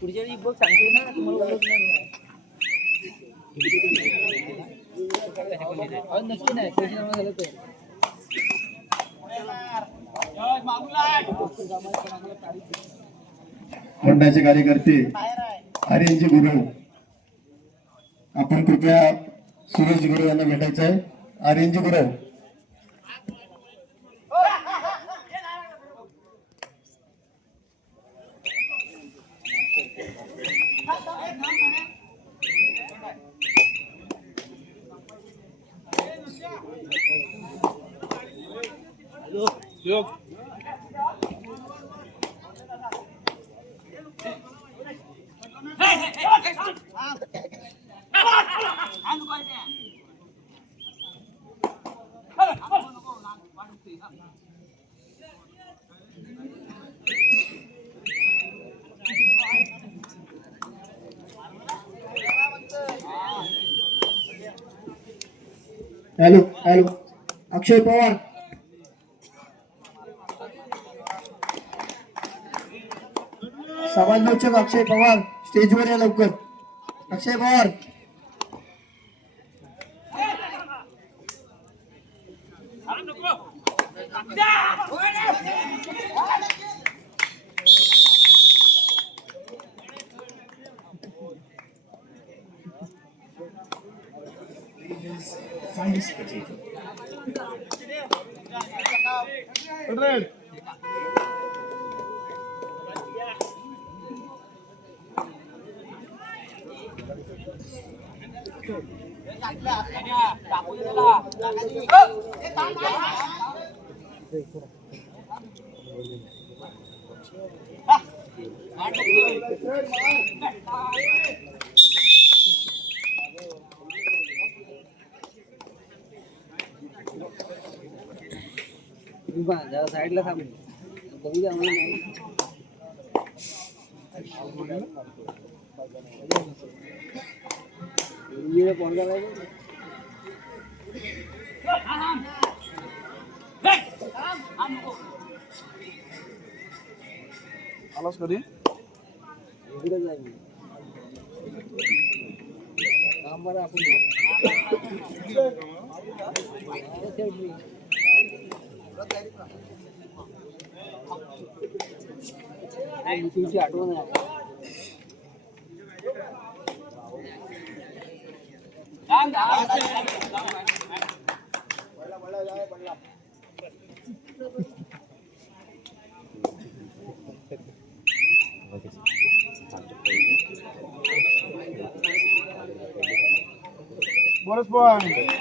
पुढच्या वेळी बघ सांगते ना तुम्हाला नक्की नाही पैसे जमा झालं तर मंडळाचे कार्यकर्ते आर्यनजी गुरु, आपण कृपया सुरेश गुरु यांना भेटायचं आहे. आर्यनजी गुरु हॅलो हॅलो अक्षय पवार, समाजलोचक अक्षय पवार स्टेजवर या लवकर. अक्षय पवार जरा साईडला थांब बघू द्या आलास कधी इकडे जाईल काम बरं आपण तुमची आठवण आहे बोनस पॉइंट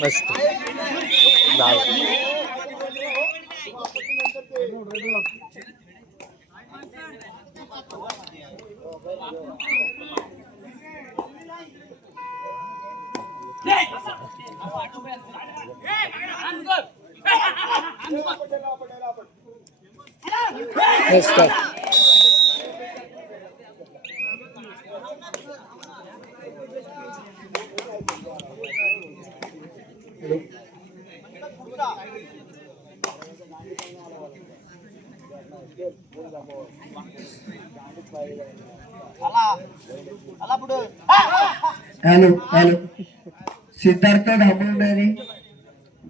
मस्त हॅलो हॅलो सिद्धार्थ धामोंडे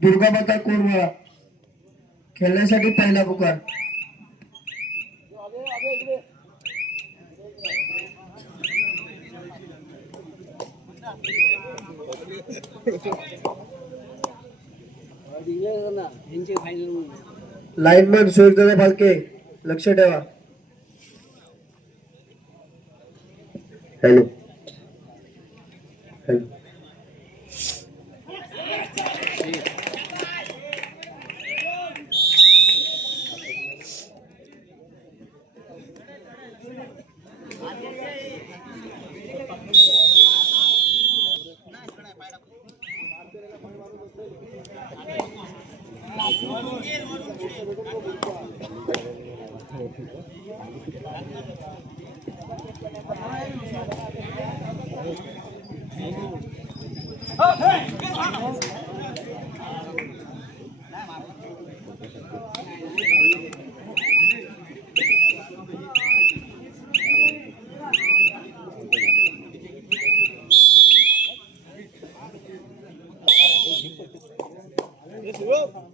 दुर्गामाता कोरवाळा खेळण्यासाठी पहिला पुकार. लाईनमन सूर्यदादा फालके लक्ष ठेवा. हॅलो हॅलो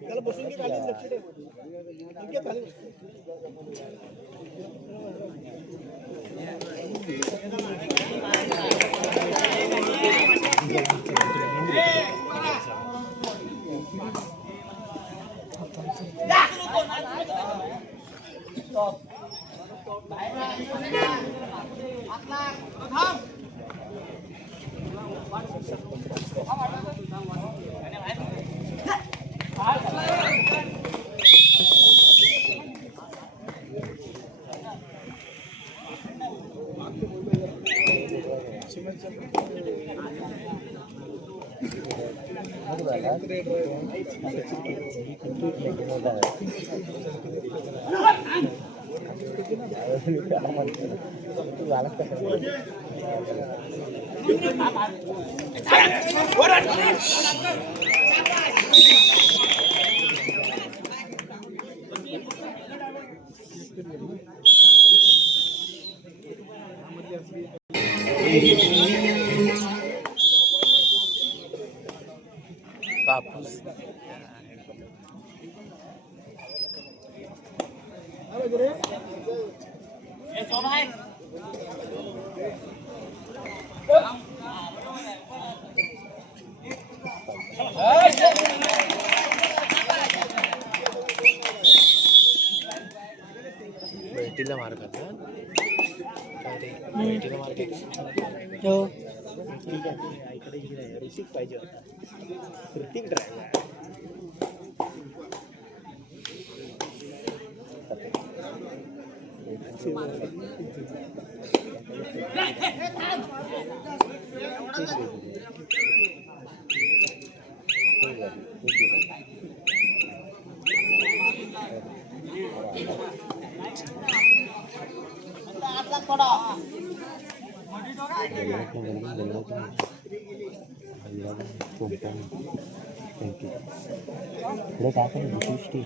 त्याला बसून घे खाली लक्ष ठेव. कापूस बैठीला मार करतात. काय रे बैठीला मार हो ठीक आहे. आईकडे ऋषिक पाहिजे होता. ऋतिक ड्रायव्हर पुढे काय पण गोष्टी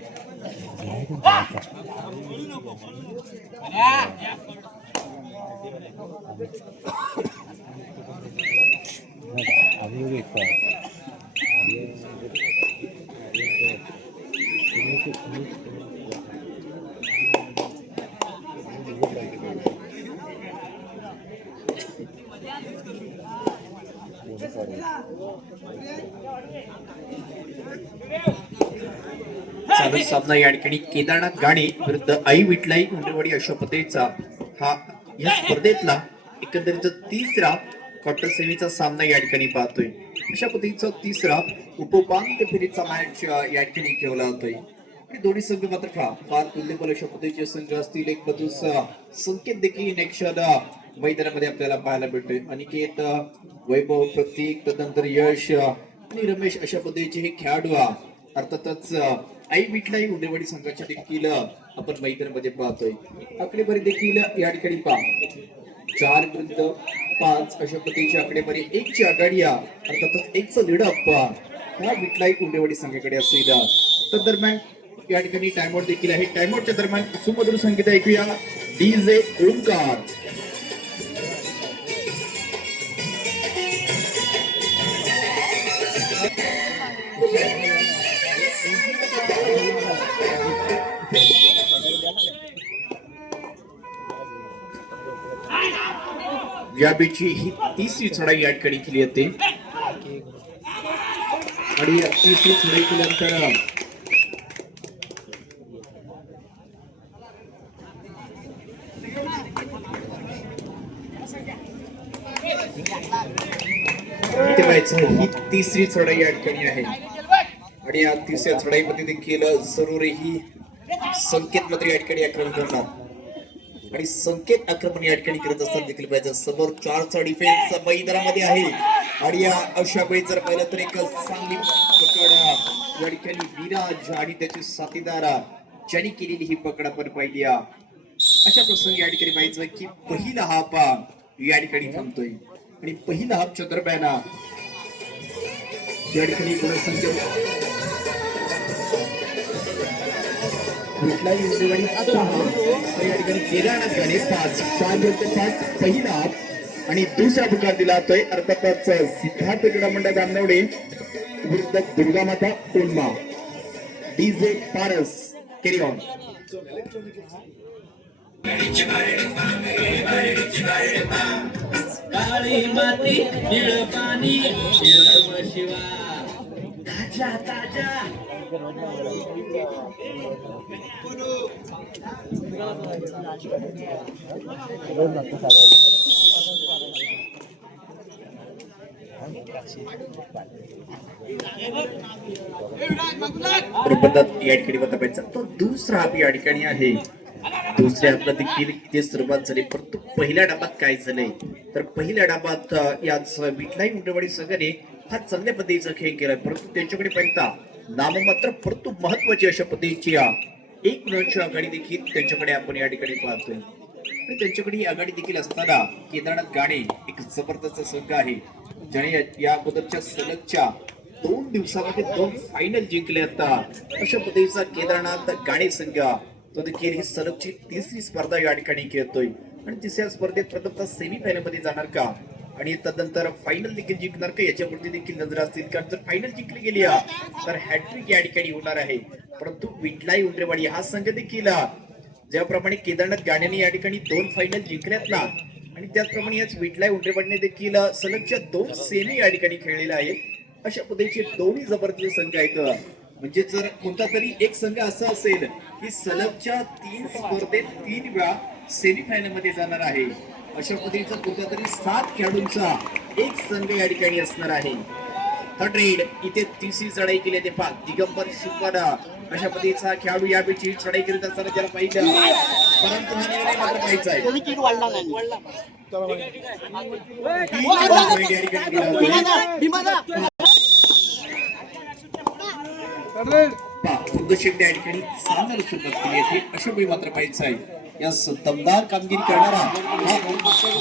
चालू सामना या ठिकाणी केदारनाथ गाणे विरुद्ध आई विठलाई उंडरवाडी अशा पद्धतीचा हा या स्पर्धेतला एकंदरीत तिसरा क्वार्टर सेमीचा सामना या ठिकाणी पाहतोय. अशा पद्धतीचा तिसरा उपोपांत्य फेरीचा मॅच या ठिकाणी खेळला जातोय. दोन्ही संघ मात्र फार तुल्यबल अशा पद्धतीचे संघ असतील. एक बाजूचा संकेत देखील नेक्शन मैदानामध्ये आपल्याला पाहायला भेटतोय. अनिकेत, वैभव, प्रतीक, त्यानंतर यश आणि रमेश अशा पद्धतीचे हे खेळाडू अर्थातच आई विठलाई उंडेवाडी संघाच्या देखील आपण मैदानामध्ये पाहतोय. आकडेवारी देखील या ठिकाणी पहा 4 विरुद्ध 5 अशा पद्धतीची आकडेवारी. 1ची आघाडी अर्थातच 1चं लीडअप ह्या विठलाई उंडेवाडी संघाकडे असेल. तर दरम्यान या ठिकाणी टाइमआउट देखील आहे. टाइमआउटच्या दरम्यान सुमधुर संगीत ऐकूया डीजे ओंकार. याबीची ही तिसरी चढाई या ठिकाणी केली होती आणि या तिसरी चढाई केल्यानंतर इथे पाहायचं ही तिसरी चढाई या ठिकाणी आहे आणि या तिसऱ्या चढाईमध्ये देखील जरूर ही संकेत मात्र या ठिकाणी आक्रमण करणार आणि संकेत आक्रमण या ठिकाणी करत असताना देखील पाहिजे समोर 4चा डिफेन्स मैदानामध्ये आहे आणि या अशा वेळी जर पाहिलं तर एक चांगली पकड या ठिकाणी विराज आणि त्याचे साथीदार ज्यांनी केलेली ही पकड आपण पाहिली अशा प्रसंगी या ठिकाणी पाहिजे की पहिला हाफ या ठिकाणी थांबतोय आणि पहिल्या हाफच्या दरम्यान या ठिकाणी गुणसंख्या कुठलाही उमेदवारी या ठिकाणी केदारनाथ गाणे 5 पहिला हाफ आणि दुसरा पुकार दिला जातोय अर्थातच सिद्धार्थ क्रीडा मंडळ दामनवडे विरुद्ध दुर्गामाता उन्मा डीजे पारस कॅरी ऑन. काळी माती निळ पाणी निळ शिवा ताजा ताजा या ठिकाणी बतापायचा तो दुसरा हाफ या ठिकाणी आहे. दुसऱ्या हाफला देखील इथे सुरुवात झाली परंतु पहिल्या डाबात काय झालंय तर पहिल्या डाबात याच विठलाई उंटवाडी संघाने हा चांगल्या पद्धतीचा खेळ केलाय परंतु त्यांच्याकडे पाहता नाममात्र परंतु महत्वाची अशा पद्धतीची एक गुणांची आघाडी देखील त्यांच्याकडे आपण या ठिकाणी पाहतोय आणि त्यांच्याकडे ही आघाडी देखील असताना केदारनाथ गाणे एक जबरदस्त संघ आहे ज्याने या अगोदरच्या सलगच्या 2 दिवसामध्ये 2 फायनल जिंकले आता अशा पद्धतीचा केदारनाथ गाणे संघ तो देखील ही सलगची तिसरी स्पर्धा या ठिकाणी खेळतोय आणि तिसऱ्या स्पर्धेत प्रथमतः सेमी फायनल मध्ये जाणार का आणि तदनंतर फायनल देखील जिंकणार का याच्यावरती देखील नजर असतील कारण जर फायनल जिंकली गेली तर हॅट्रिक या ठिकाणी होणार आहे परंतु विठलाई उंटरेवाडी हा संघ देखील ज्याप्रमाणे केदारनाथ गाण्याने या ठिकाणी 2 फायनल जिंकल्यात ना आणि त्याचप्रमाणे याच विठलाई उंटरेवाडीने देखील सलगच्या 2 सेमी या ठिकाणी खेळलेला आहे अशा पद्धतीचे दोन्ही जबरदस्त संघ आहेत म्हणजे जर कोणता तरी एक संघ असा असेल की सलगच्या 3 स्पर्धेत 3 वेळा सेमी फायनल मध्ये जाणार आहे अशा पद्धतीचा कोणता तरी 7 खेळाडूंचा एक संघ या ठिकाणी असणार आहे. थर्ड रेड इथे तिसरी चढाई केली ते पहा दिगंबर शुक्वाडा अशा पद्धतीचा खेळाडू यापैकी चढाई करीत असताना ज्याला पाहिजे परंतु हा निर्णय मात्र पाहिजे आहे या ठिकाणी चांगली सुरुवात केली आहे अशा वेळी मात्र पाहिजे आहे या दमदार कामगिरी करणारा हा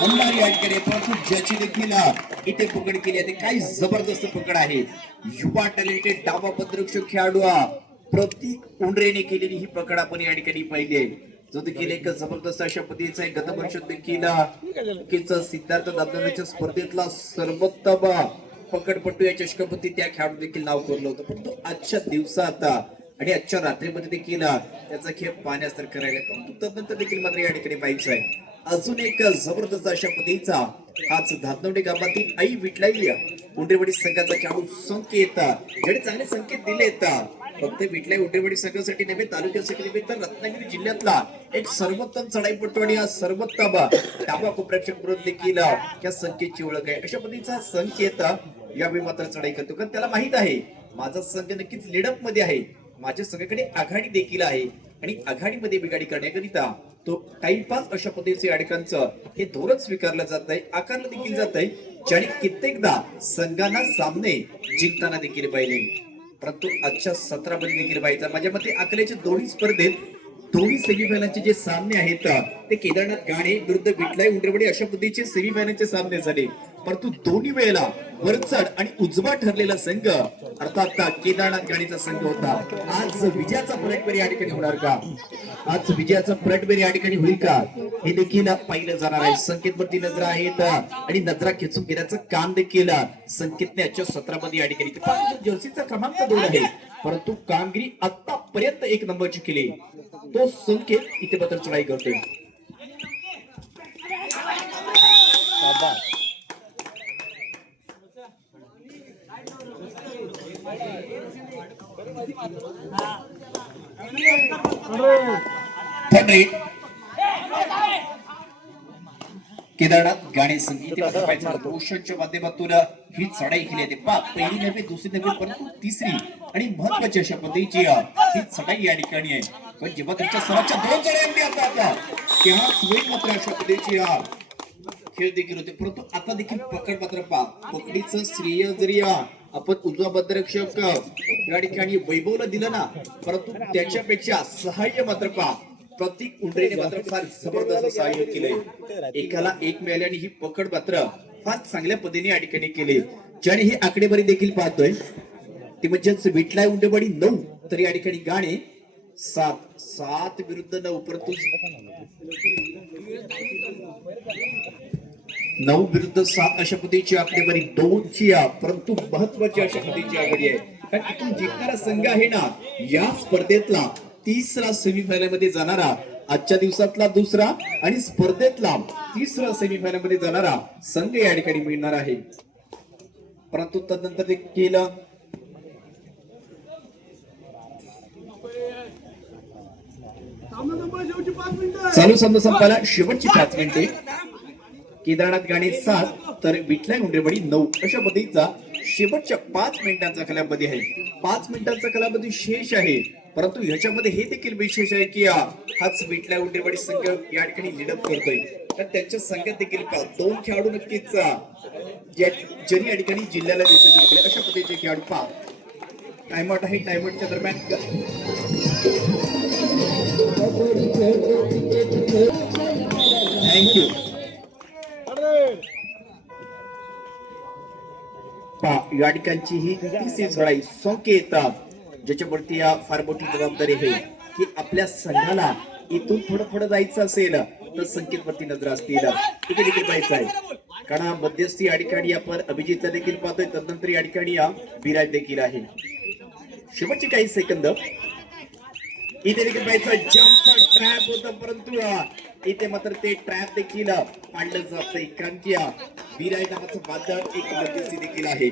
मंदार या ठिकाणी परंतु ज्याची देखील इथे पकड केली आहे काय जबरदस्त पकड आहे युवा टॅलेंटेड डावा पदरक्षक खेळाडू प्रतीक उंडरेने केलेली ही पकड आपण या ठिकाणी पाहिली आहे जो देखील एक जबरदस्त अशा पद्धतीचा एक गतवर्षात देखील सिद्धार्थ दामनवडीच्या स्पर्धेतला सर्वोत्तम पकडपट्टू या चषकपती त्या खेळाडू देखील नाव कोरलं होतं परंतु आजच्या दिवसात आणि आजच्या रात्रीमध्ये देखील त्याचा खेळ पाहण्यासारखं राहिला परंतु तदनंतर देखील मात्र या ठिकाणी पाहिजे आहे अजून एक जबरदस्त अशा पद्धतीचा आज धातनवडे गावातील आई विठलाई उंटरेवाडी संघाचा खेळाडू संकेत ज्याने चांगले संकेत दिले फक्त विठलाई उंटरेवाडी संघासाठी नव्हे तालुक्यासाठी नव्हे तर रत्नागिरी जिल्ह्यातला एक सर्वोत्तम चढाईपट्टू आणि सर्वोत्तम डावा कोपरक्षक म्हणून देखील या संकेतची ओळख आहे अशा पद्धतीचा संकेत यावेळी मात्र चढाई करतो कारण त्याला माहित आहे माझा संघ नक्कीच लीडअप मध्ये आहे माझ्या संघाकडे आघाडी देखील आहे आणि आघाडीमध्ये बिघाडी करण्याकरिता तो टाइमपास अशा पद्धतीचे अडकांचं हे धोरण स्वीकारलं जात आहे आकारलं देखील जात आहे ज्याने कित्येकदा संघांना सामने जिंकताना देखील पाहिले परंतु आजच्या 17 मध्ये देखील पाहिजे माझ्या मते आकल्याच्या दोन्ही स्पर्धेत दोन्ही सेमीफायनलचे जे सामने आहेत ते केदारनाथ गाणे विरुद्ध विठलाई उंटरेवाडी अशा पद्धतीचे सेमीफायनलचे सामने झाले परंतु दोन्ही वेळेला वरचढ आणि उजवा ठरलेला संघ अर्थात केदारनाथ गाणीचा संघ होता आज विजयाचा पलटफेर या ठिकाणी होणार का आज विजयाचा पलटफेर या ठिकाणी होईल का हे देखील पाहिलं जाणार आहे संकेतवरती नजर आहेत आणि नजरा खेचून घेण्याचं काम देखील संकेतने आजच्या 17 मध्ये या ठिकाणी जर्सीचा क्रमांक 2 आहे परंतु कामगिरी आता पर्यंत एक नंबरची केली, तो संकेत इथे बदल चढाई करतोय. केदारनाथ गाणे संगीत रोशनच्या माध्यमातून ही चढाई केली आहे. पहिली नव्हे, दुसरी नव्हे, परंतु तिसरी आणि महत्वाची अशा पद्धतीची ही चढाई या ठिकाणी आहे. पण जेव्हा त्यांच्या सराच्या 2 चढाई आता त्याच वेळी मात्र अशा पद्धतीची खेळ देखील होते. परंतु आता देखील पकड मात्र पकडीचं श्रेय जरी आपण उजवा बद्धरक्षक या ठिकाणी वैभवला दिलं ना, परंतु त्याच्यापेक्षा सहाय्य मात्र प्रतीक उंडरेने मात्र फार जबरदस्त सहाय्य केलंय. एकाला एक मिळाल्याने ही पकड मात्र फार चांगल्या पद्धतीने या ठिकाणी केली. ज्याने ही आकडेवारी देखील पाहतोय ती म्हणजेच विठलाय उंडेवाडी 9 तर या ठिकाणी गाणे 7 विरुद्ध 9, परंतु 9 विरुद्ध 7 अशा पद्धतीची आकडेवारी 2ची, परंतु महत्वाची अशा पद्धतीची आघाडी आहे. कारण इथून जिंकणारा संघ आहे ना, या स्पर्धेतला तिसरा सेमीफायनल मध्ये जाणारा, आजच्या दिवसातला दुसरा आणि स्पर्धेतला तिसरा सेमीफायनल मध्ये जाणारा संघ या ठिकाणी मिळणार आहे. परंतु तदनंतर देखील चालू सामना संपायला शेवटची 5 मिनिटे. केदारनाथ गाणे 7 तर विठलाय उंडेवाडी 9 अशा पद्धतीचा शेवटच्या 5 मिनिटांचा कालावधी आहे. 5 मिनिटांचा कालावधी शेष आहे, परंतु ह्याच्यामध्ये हे देखील विशेष आहे की हाच विठलाय उंडेवाडी संघ या ठिकाणी लीडअप करतोय. तर त्यांच्या संघात देखील 2 खेळाडू नक्कीच ज्यांनी या ठिकाणी जिल्ह्याला देखील अशा पद्धतीचे खेळाडू टाइमआउट आहे. टाइमआउटच्या दरम्यान थँक्यू या ठिकाणची ही तिसरी लढाई संकेत ज्याच्यावरती फार मोठी जबाबदारी आहे की आपल्या संघाला इथून थोडं जायचं असेल तर संकेत वरती नजर असतील. इथे देखील पाहायचं आहे कारण मध्यस्थी या ठिकाणी आपण अभिजितला देखील पाहतोय, तदनंतर या ठिकाणी विराज देखील आहे. शेवटचे काही सेकंद इथे देखील पाहायचं जम्पचा ट्रॅप होता, परंतु इथे मात्र ते ट्रॅप देखील पाडलं जातंय कारण की विराज नावाचं वादळ एक मध्यस्थी देखील आहे.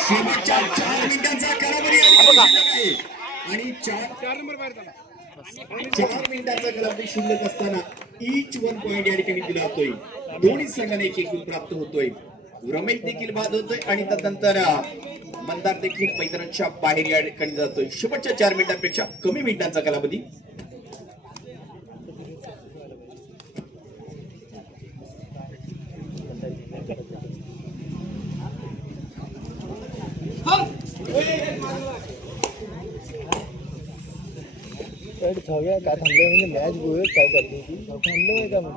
शेवटच्या 4 मिनिटांचा कालावधी आहे आणि 4 मिनिटांचा कालावधी शिल्लक असताना ईच 1 पॉइंट या ठिकाणी दिला जातोय. दोन्ही संघाने एक गुण प्राप्त होतोय. रमेश देखील बाद होतोय आणि त्यानंतर मंदार देखील मैदानाच्या बाहेर या ठिकाणी जातोय. शेवटच्या 4 मिनिटांपेक्षा कमी मिनिटांचा कालावधी. काय थांबलोय म्हणजे मॅच बघूया काय चालली ती थांबलोय का मग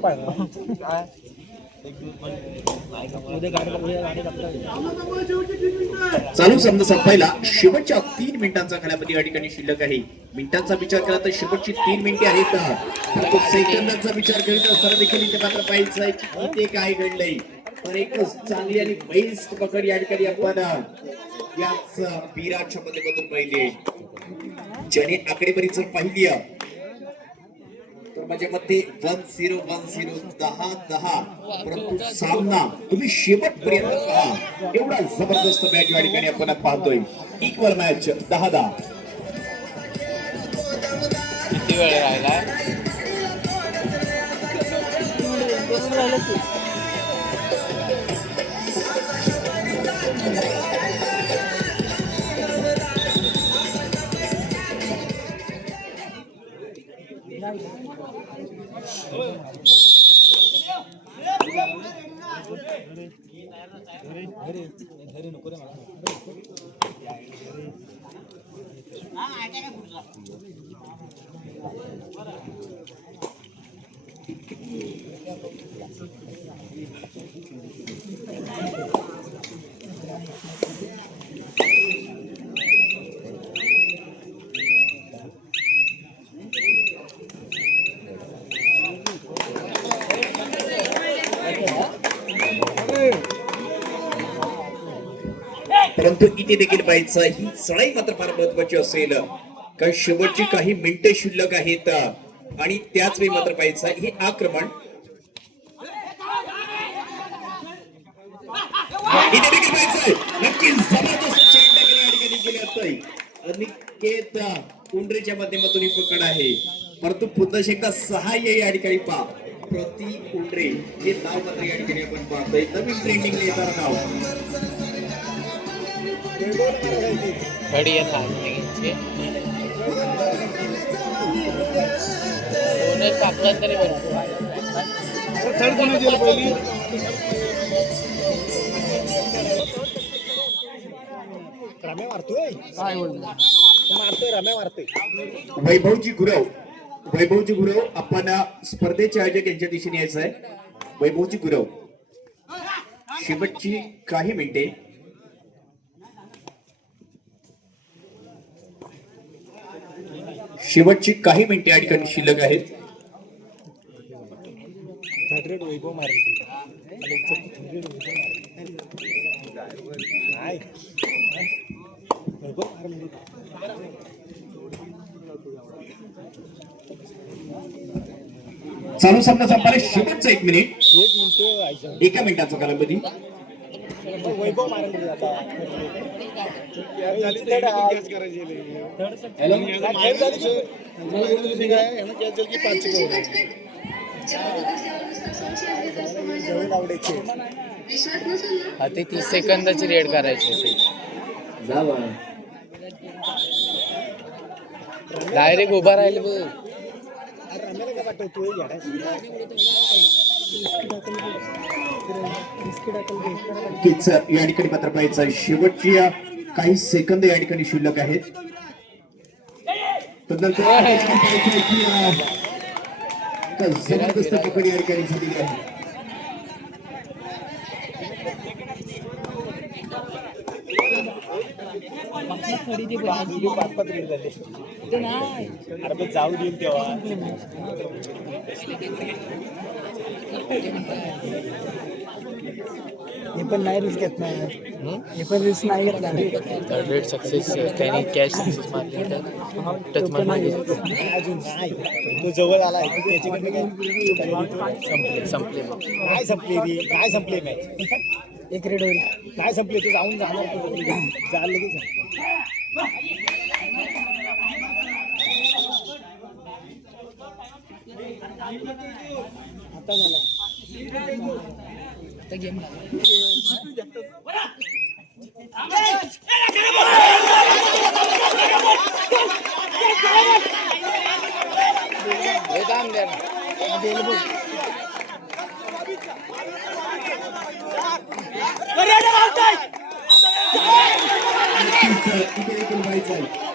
पाहिजे काय चालू सामना संपायला शेवटच्या 3 मिनिटांचा कालावधी या ठिकाणी शिल्लक आहे. मिनिटांचा विचार केला तर शेवटची 3 मिनिटे आहेत, परंतु सेकंदाचा विचार करीत असताना देखील इथे मात्र पाहायचं आहे की इथे काय घडलंय. तर एकच चांगली आणि बेस्ट पकड या ठिकाणी आपण याच विराटच्या माध्यमातून पाहिली. ज्याने आकडेवारी जर पाहिली तर माझ्या मते 1-0 10-10, परंतु सामना तुम्ही शेवटपर्यंत पहा. एवढा जबरदस्त मॅच या ठिकाणी आपण पाहतोय. Equal match 10-10. किती वेळ राहिला? परंतु इथे देखील पाहायचं ही चढाई मात्र फार महत्वाची असेल, कारण शेवटची काही मिनिटे शिल्लक आहेत आणि त्याच वेळी मात्र पाहायचं हे आक्रमण इथे देखील पाहायचंय. नक्कीच जबरदस्त चेंड टाकली या ठिकाणी केली असते. अनिकेत कुंडरेच्या माध्यमातून ही पकड आहे, परंतु पुन्हा एकदा सहाय्य या ठिकाणी पहा प्रतीक कुंडरे हे नाव मात्र या ठिकाणी आपण पाहतोय. नवीन ट्रेंडिंग येणार नाव घडी येत आहे दोनच टाकलं तरी रम्या मारतोय काय बोलतो मारतोय रम्या मारतोय. वैभवजी गुरव आपण स्पर्धेचे आयोजक यांच्या दिशेने यायचं आहे. वैभवजी गुरव शेवटची काही मिनिटे या ठिकाणी शिल्लक आहेत. वैभव मारेल चालू सामना संपायला शेवटचा 1 मिनिट, 1 मिनिट 1 मिनिटाचा कालावधी. वैभव मारेल आता. ते 30 सेकंदाची रेड करायची होती. डायरेक्ट उभा राहिले बघ. रम्याला काय पाठवतोय नक्कीच या ठिकाणी मात्र पाहायचं शेवटची काही सेकंद या ठिकाणी शिल्लक आहेत. तदनंतर जबरदस्त पकड या ठिकाणी झालेली आहे. पाच रेड झाले अरे जाऊ देईल तेव्हा. हे पण नाही रिस्क घेत नाही, हे पण रिस्क नाही घेत नाही. थर्ड रेड सक्सेस त्यांनी कॅश सक्सेस मारली तर टच मारली अजून नाही तो जवळ आलाय त्याच्याकडे संपले मग. नाही संपले रे नाही संपले मॅच. 1 रेड होईल नाही संपले तो जाऊन जाणार जाल लगेच. आता झाला गेम इथे देखील व्हायचं आहे.